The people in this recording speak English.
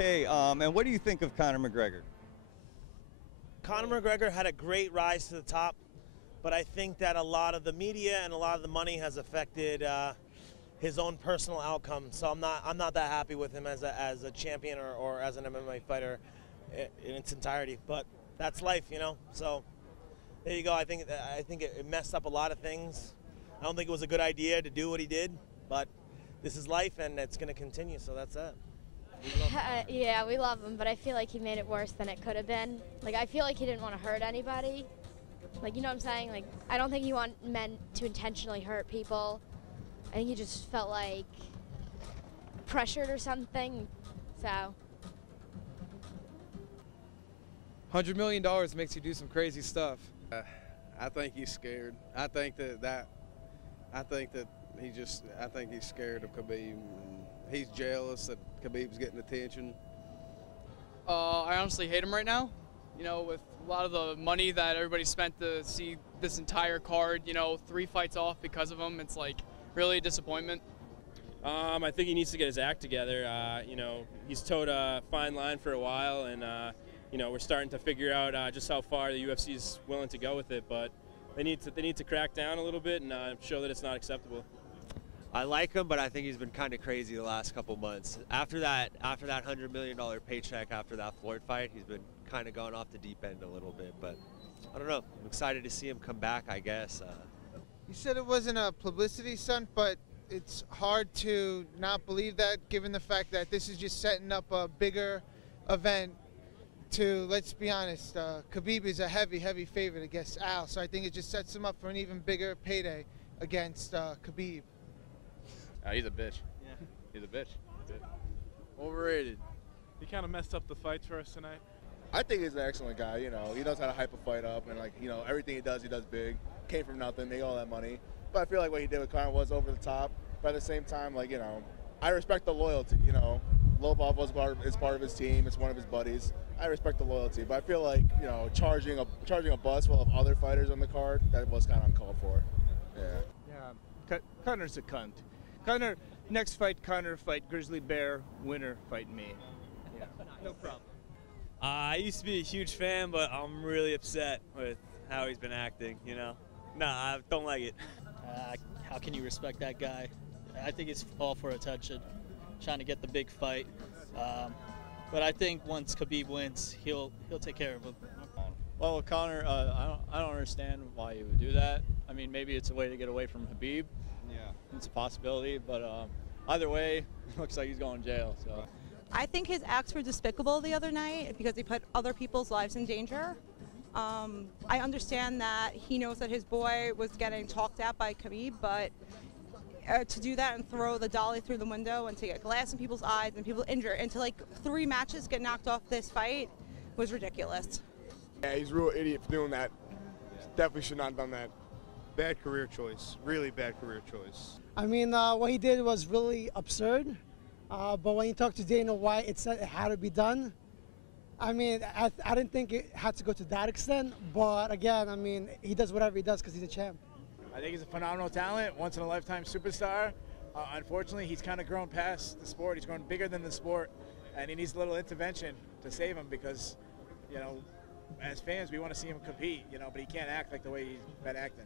Okay, and what do you think of Conor McGregor? Conor McGregor had a great rise to the top, but I think that a lot of the media and a lot of the money has affected his own personal outcome. So I'm not that happy with him as a champion or as an MMA fighter in its entirety. But that's life, you know. So there you go. I think it messed up a lot of things. I don't think it was a good idea to do what he did, but this is life and it's going to continue. So that's that. Yeah, we love him, but I feel like he made it worse than it could have been. Like, I feel like he didn't want to hurt anybody. Like, you know what I'm saying? Like, I don't think he meant to intentionally hurt people. I think he just felt like pressured or something. So. $100 million makes you do some crazy stuff. I think he's scared. I think he's scared of Khabib. He's jealous that Khabib's getting attention. I honestly hate him right now. You know, with a lot of the money that everybody spent to see this entire card, you know, 3 fights off because of him, it's like really a disappointment. I think he needs to get his act together. You know, he's towed a fine line for a while, and you know, we're starting to figure out just how far the UFC is willing to go with it. But they need to crack down a little bit and show that it's not acceptable. I like him, but I think he's been kind of crazy the last couple months. After that $100 million paycheck after that Floyd fight, he's been kind of gone off the deep end a little bit. But I don't know. I'm excited to see him come back, I guess. You said it wasn't a publicity stunt, but it's hard to not believe that, given the fact that this is just setting up a bigger event. Let's be honest, Khabib is a heavy favorite against Al, so I think it just sets him up for an even bigger payday against Khabib. He's a bitch. Yeah. He's a bitch. That's it. Overrated. He kind of messed up the fights for us tonight. I think he's an excellent guy. You know, he knows how to hype a fight up, and like, you know, everything he does big. Came from nothing, made all that money. But I feel like what he did with Conor was over the top. But at the same time, like, you know, I respect the loyalty. You know, Lobov is part of his team. It's one of his buddies. I respect the loyalty, but I feel like, you know, charging a bus full of other fighters on the card, that was kind of uncalled for. Yeah. Yeah. Conor's a cunt. Conor, next fight, Conor fight Grizzly Bear, winner fight me. Yeah, no problem. I used to be a huge fan, but I'm really upset with how he's been acting, you know? No, I don't like it. How can you respect that guy? I think it's all for attention, trying to get the big fight. But I think once Khabib wins, he'll take care of him. Well, with Conor, I don't understand why he would do that. I mean, maybe it's a way to get away from Khabib. Yeah, it's a possibility, but either way, it looks like he's going to jail. So, I think his acts were despicable the other night because he put other people's lives in danger. I understand that he knows that his boy was getting talked at by Khabib, but to do that and throw the dolly through the window and to get glass in people's eyes and people injured and to like 3 matches get knocked off this fight was ridiculous. Yeah, he's a real idiot for doing that. Definitely should not have done that. Bad career choice. Really bad career choice. I mean, what he did was really absurd. But when you talk to Dana White, it said it had to be done. I mean, I didn't think it had to go to that extent. But again, I mean, he does whatever he does because he's a champ. I think he's a phenomenal talent, once-in-a-lifetime superstar. Unfortunately, he's kind of grown past the sport. He's grown bigger than the sport, and he needs a little intervention to save him because, you know, as fans, we want to see him compete, you know, but he can't act like the way he's been acting.